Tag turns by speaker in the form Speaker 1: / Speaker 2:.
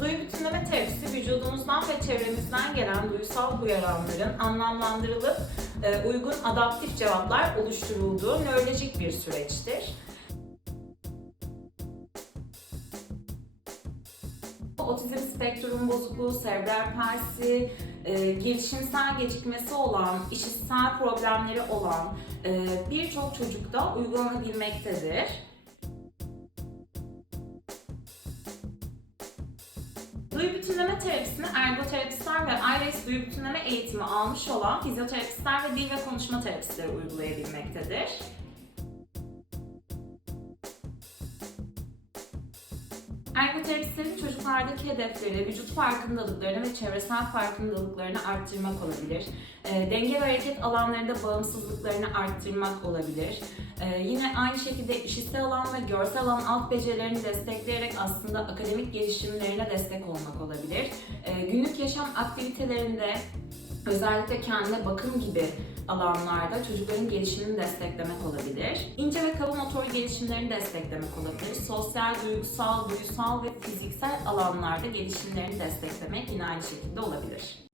Speaker 1: Duyu bütünleme terapisi vücudumuzdan ve çevremizden gelen duysal uyaranların anlamlandırılıp e, uygun adaptif cevaplar oluşturulduğu nörolojik bir süreçtir. Otizm spektrum bozukluğu, serebral palsi, e, gelişimsel gecikmesi olan, işitsel problemleri olan e, birçok çocukta uygulanabilmektedir. Duyu bütünleme terapisini ergoterapistler ve IRES duyu bütünleme eğitimi almış olan fizyoterapistler ve dil ve konuşma terapistleri uygulayabilmektedir. Ergoterapistlerin çocuklardaki hedefleri, vücut farkındalıklarını ve çevresel farkındalıklarını arttırmak olabilir. E, denge ve hareket alanlarında bağımsızlıklarını arttırmak olabilir. E, yine aynı şekilde işitsel alan ve görsel alan alt becerilerini destekleyerek aslında akademik gelişimlerine destek olmak olabilir. E, günlük yaşam aktivitelerinde özellikle kendine bakım gibi alanlarda çocukların gelişimini desteklemek olabilir. İnce gelişimlerini desteklemek olabilir. Sosyal, duygusal, duysal ve fiziksel alanlarda gelişimlerini desteklemek yine aynı şekilde olabilir.